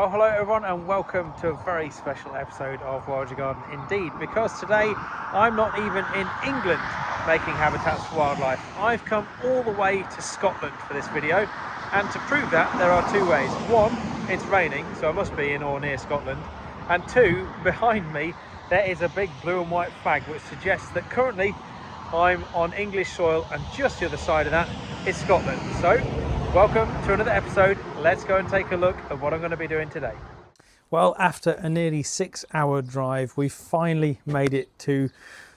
Well, hello everyone and welcome to a very special episode of Wild Your Garden indeed, because today I'm not even in England making habitats for wildlife. I've come all the way to Scotland for this video, and to prove that there are two ways. One, it's raining, so I must be in or near Scotland, and two, behind me there is a big blue and white flag which suggests that currently I'm on English soil, and just the other side of that is Scotland. So welcome to another episode. Let's go and take a look at what I'm going to be doing today. Well, after a nearly 6-hour drive, we finally made it to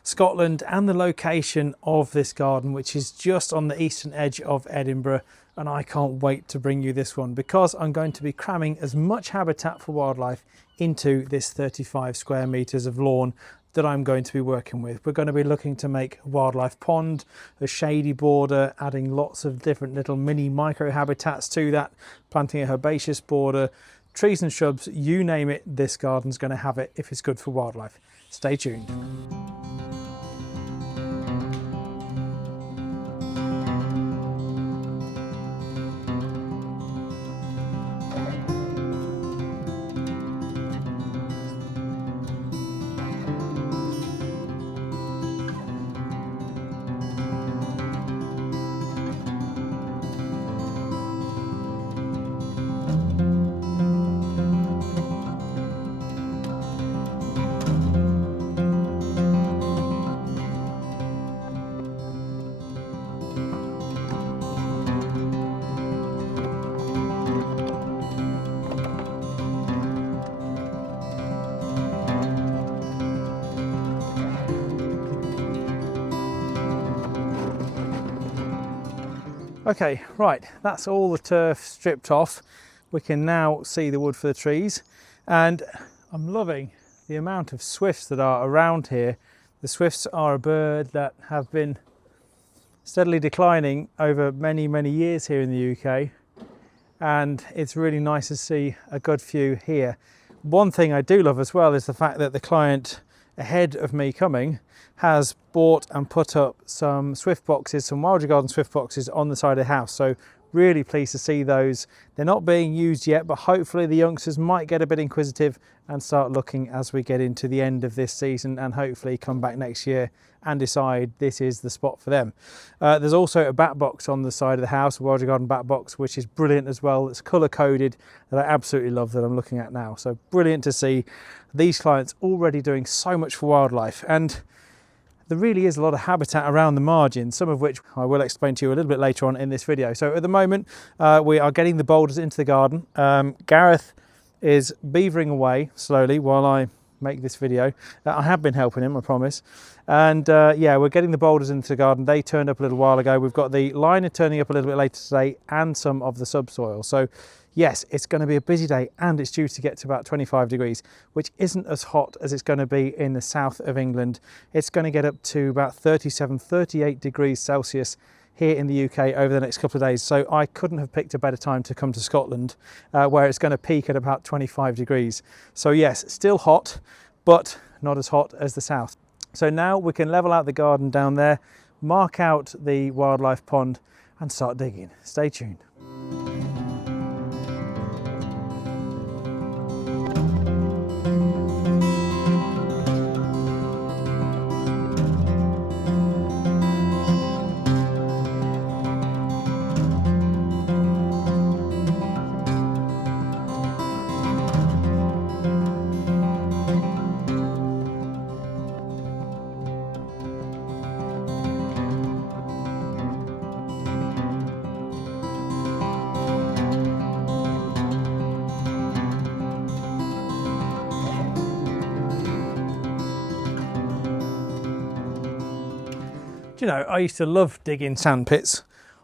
Scotland and the location of this garden, which is just on the eastern edge of Edinburgh. And I can't wait to bring you this one because I'm going to be cramming as much habitat for wildlife into this 35 square meters of lawn that I'm going to be working with. We're going to be looking to make a wildlife pond, a shady border, adding lots of different little mini micro habitats to that, planting a herbaceous border, trees and shrubs, you name it, this garden's going to have it if it's good for wildlife. Stay tuned. Okay, right, that's all the turf stripped off. We can now see the wood for the trees, and I'm loving the amount of swifts that are around here. The swifts are a bird that have been steadily declining over many years here in the UK, and it's really nice to see a good few here. One thing I do love as well is the fact that the client ahead of me coming has bought and put up some swift boxes, some Wild Your Garden swift boxes on the side of the house. So really pleased to see those. They're not being used yet, but hopefully the youngsters might get a bit inquisitive and start looking as we get into the end of this season, and hopefully come back next year and decide this is the spot for them. There's also a bat box on the side of the house, a Wild Your Garden bat box, which is brilliant as well. It's colour coded, that I absolutely love, that I'm looking at now. So brilliant to see these clients already doing so much for wildlife. And there really is a lot of habitat around the margin, some of which I will explain to you a little bit later on in this video. So at the moment, we are getting the boulders into the garden. Gareth is beavering away slowly while I make this video. I have been helping him, I promise. And yeah, we're getting the boulders into the garden. They turned up a little while ago. We've got the liner turning up a little bit later today, and some of the subsoil. So yes, it's going to be a busy day, and it's due to get to about 25 degrees, which isn't as hot as it's going to be in the south of England. It's going to get up to about 37, 38 degrees Celsius here in the UK over the next couple of days. So I couldn't have picked a better time to come to Scotland, where it's going to peak at about 25 degrees. So yes, still hot, but not as hot as the south. So now we can level out the garden down there, mark out the wildlife pond, and start digging. Stay tuned. You know, I used to love digging sand pits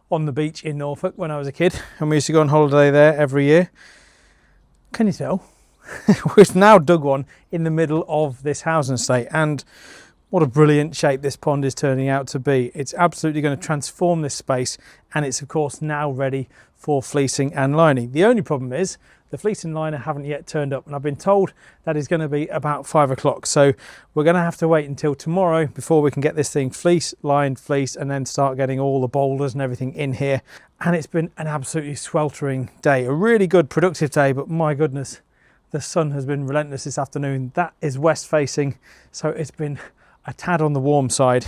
on the beach in Norfolk when I was a kid, and we used to go on holiday there every year. Can you tell? We've now dug one in the middle of this housing estate, and what a brilliant shape this pond is turning out to be. It's absolutely going to transform this space, and it's of course now ready for fleecing and lining. The only problem is the fleece and liner haven't yet turned up, and I've been told that is going to be about 5 o'clock. So we're going to have to wait until tomorrow before we can get this thing fleeced, lined, fleeced, and then start getting all the boulders and everything in here. And it's been an absolutely sweltering day, a really good productive day, but my goodness, the sun has been relentless this afternoon. That is west facing, so it's been a tad on the warm side.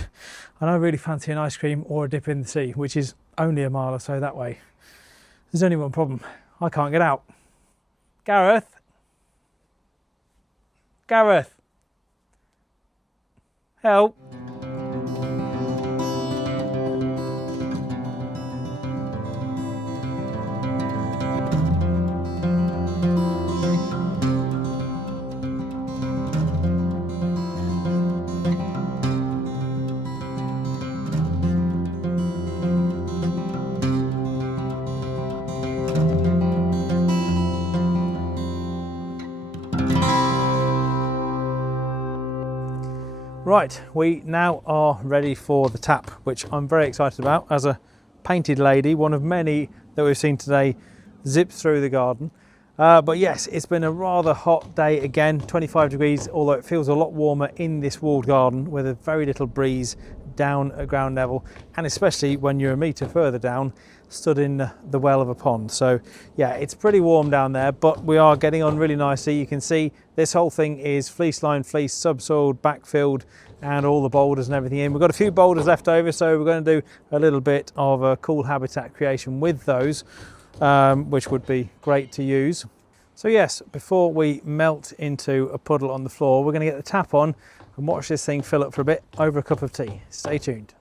And I really fancy an ice cream or a dip in the sea, which is only a mile or so that way. There's only one problem. I can't get out. Gareth? Gareth? Help? Right, we now are ready for the tap, which I'm very excited about as a painted lady, one of many that we've seen today zip through the garden. But yes, it's been a rather hot day again, 25 degrees, although it feels a lot warmer in this walled garden with a very little breeze down at ground level, and especially when you're a metre further down, stood in the well of a pond. So yeah, it's pretty warm down there, but we are getting on really nicely. You can see this whole thing is fleece lined, fleece, subsoiled, backfilled, and all the boulders and everything in. We've got a few boulders left over, so we're going to do a little bit of a cool habitat creation with those, which would be great to use. So yes, before we melt into a puddle on the floor, we're going to get the tap on and watch this thing fill up for a bit over a cup of tea. Stay tuned.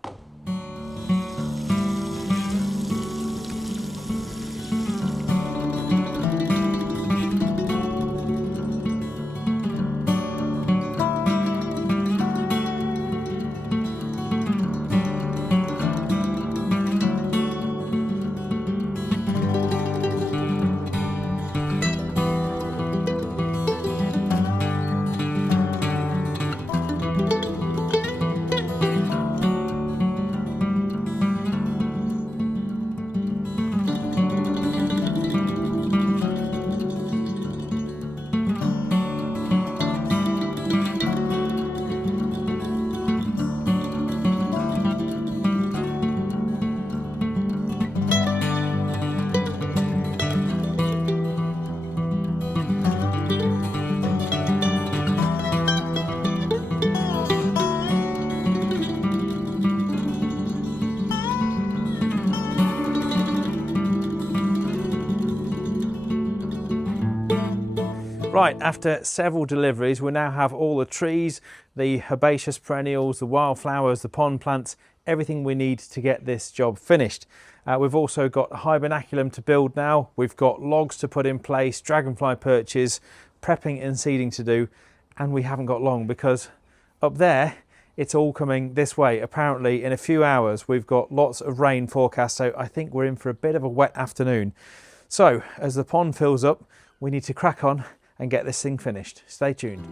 Right, after several deliveries, we now have all the trees, the herbaceous perennials, the wildflowers, the pond plants, everything we need to get this job finished. We've also got a hibernaculum to build now. We've got logs to put in place, dragonfly perches, prepping and seeding to do, and we haven't got long because up there, it's all coming this way. Apparently in a few hours, we've got lots of rain forecast, so I think we're in for a bit of a wet afternoon. So as the pond fills up, we need to crack on and get this thing finished. Stay tuned.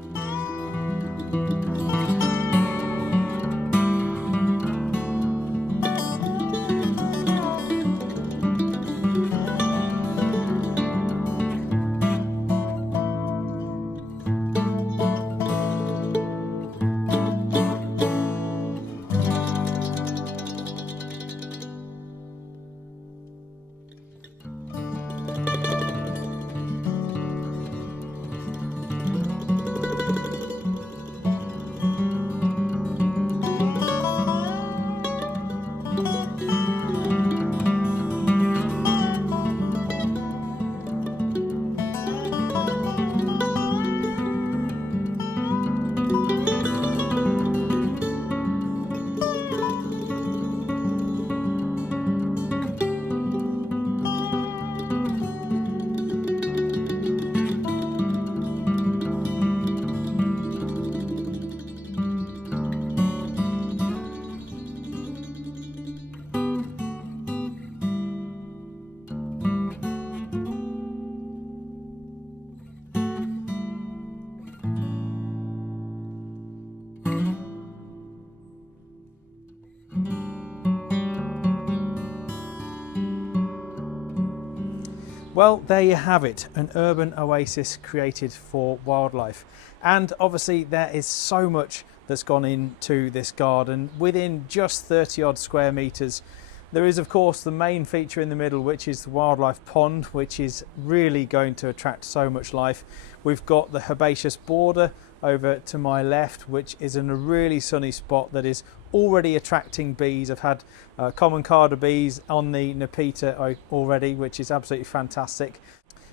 Well, there you have it, an urban oasis created for wildlife. And obviously there is so much that's gone into this garden within just 30 odd square metres. There is of course the main feature in the middle, which is the wildlife pond, which is really going to attract so much life. We've got the herbaceous border over to my left, which is in a really sunny spot that is already attracting bees. I've had common carder bees on the Nepeta already, which is absolutely fantastic.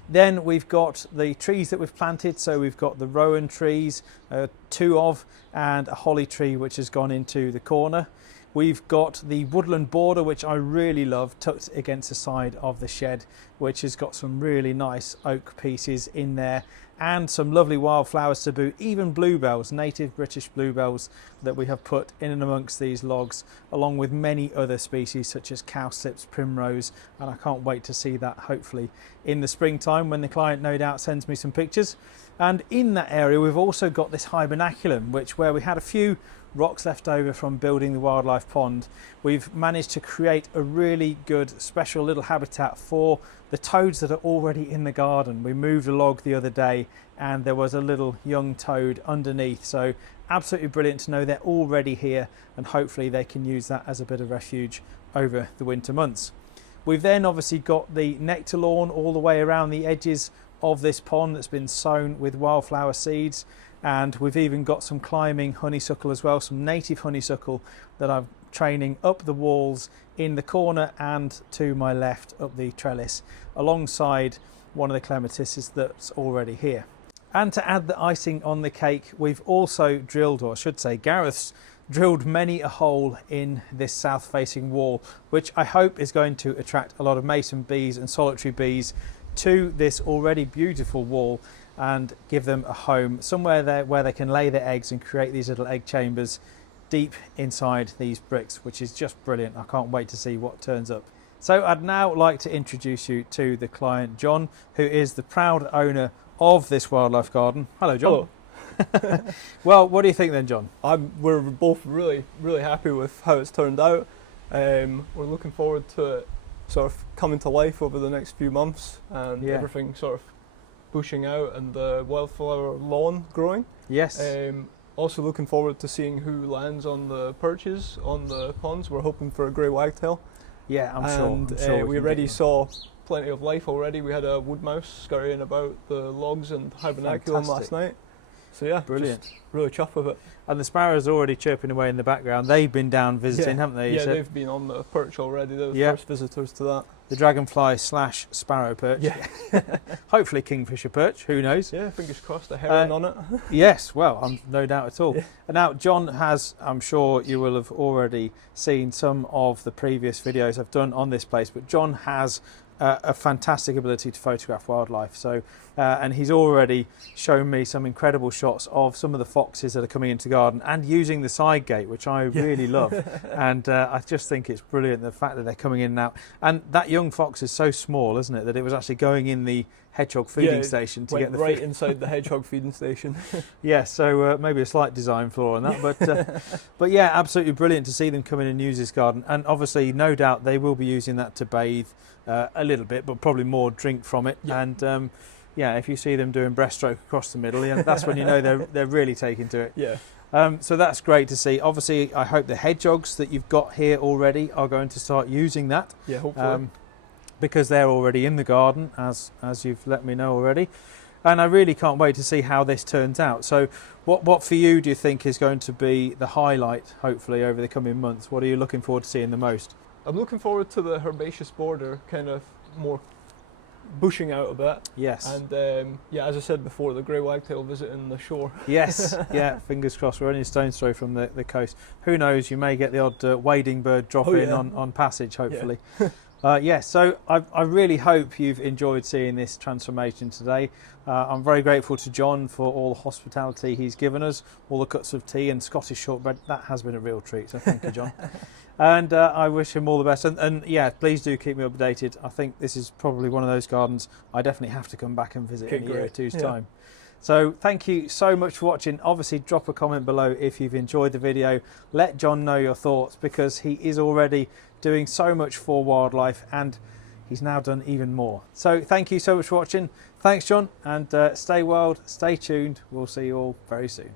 Then we've got the trees that we've planted. So we've got the rowan trees, 2 of, and a holly tree which has gone into the corner. We've got the woodland border, which I really love, tucked against the side of the shed, which has got some really nice oak pieces in there and some lovely wildflowers to boot, even bluebells, native British bluebells that we have put in and amongst these logs, along with many other species such as cowslips, primrose, and I can't wait to see that hopefully in the springtime when the client no doubt sends me some pictures. And in that area we've also got this hibernaculum, where we had a few rocks left over from building the wildlife pond. We've managed to create a really good special little habitat for the toads that are already in the garden. We moved a log the other day and there was a little young toad underneath, so absolutely brilliant to know they're already here, and hopefully they can use that as a bit of refuge over the winter months. We've then obviously got the nectar lawn all the way around the edges of this pond that's been sown with wildflower seeds. And we've even got some climbing honeysuckle as well, some native honeysuckle that I'm training up the walls in the corner and to my left up the trellis, alongside one of the clematis that's already here. And to add the icing on the cake, we've also drilled, or I should say Gareth's drilled many a hole in this south facing wall, which I hope is going to attract a lot of mason bees and solitary bees to this already beautiful wall and give them a home somewhere there where they can lay their eggs and create these little egg chambers deep inside these bricks, which is just brilliant. I can't wait to see what turns up. So I'd now like to introduce you to the client, John, who is the proud owner of this wildlife garden. Hello, John. Hello. Well, what do you think then, John? We're both really happy with how it's turned out. We're looking forward to it sort of coming to life over the next few months, and everything sort of bushing out and the wildflower lawn growing. Yes. Also looking forward to seeing who lands on the perches on the ponds. We're hoping for a grey wagtail. Yeah, I'm sure. We already saw plenty of life already. We had a wood mouse scurrying about the logs and hibernaculum last night. So yeah, brilliant. Just really chuffed with it. And the sparrows are already chirping away in the background. They've been down visiting, haven't they? Yeah, they've been on the perch already. They're the first visitors to that. The dragonfly / sparrow perch. Yeah. Hopefully kingfisher perch, who knows? Yeah, fingers crossed, a heron on it. Yes, well, I'm no doubt at all. Yeah. Now, John has, I'm sure you will have already seen some of the previous videos I've done on this place, but John has a fantastic ability to photograph wildlife. So, and he's already shown me some incredible shots of some of the foxes that are coming into the garden and using the side gate, which I really love. And I just think it's brilliant, the fact that they're coming in and out. And that young fox is so small, isn't it, that it was actually going in the hedgehog feeding station to get the right inside the hedgehog feeding station. Yeah, so maybe a slight design flaw on that, but yeah, absolutely brilliant to see them come in and use this garden. And obviously, no doubt they will be using that to bathe a little bit, but probably more drink from it. Yeah. And yeah, if you see them doing breaststroke across the middle, that's when you know they're really taking to it. Yeah. So that's great to see. Obviously, I hope the hedgehogs that you've got here already are going to start using that. Yeah, hopefully. Because they're already in the garden, as you've let me know already. And I really can't wait to see how this turns out. So what for you do you think is going to be the highlight, hopefully, over the coming months? What are you looking forward to seeing the most? I'm looking forward to the herbaceous border, kind of more bushing out a bit. Yes. And yeah, as I said before, the grey wagtail visiting the shore. Yes, yeah, fingers crossed. We're only a stone's throw from the coast. Who knows, you may get the odd wading bird drop in on passage, hopefully. Yeah. So I really hope you've enjoyed seeing this transformation today. I'm very grateful to John for all the hospitality he's given us, all the cups of tea and Scottish shortbread. That has been a real treat, so thank you, John. And I wish him all the best. And yeah, please do keep me updated. I think this is probably one of those gardens I definitely have to come back and visit in a year or two's time. So thank you so much for watching. Obviously, drop a comment below if you've enjoyed the video. Let John know your thoughts, because he is already doing so much for wildlife and he's now done even more. So thank you so much for watching. Thanks, John, and stay wild, stay tuned. We'll see you all very soon.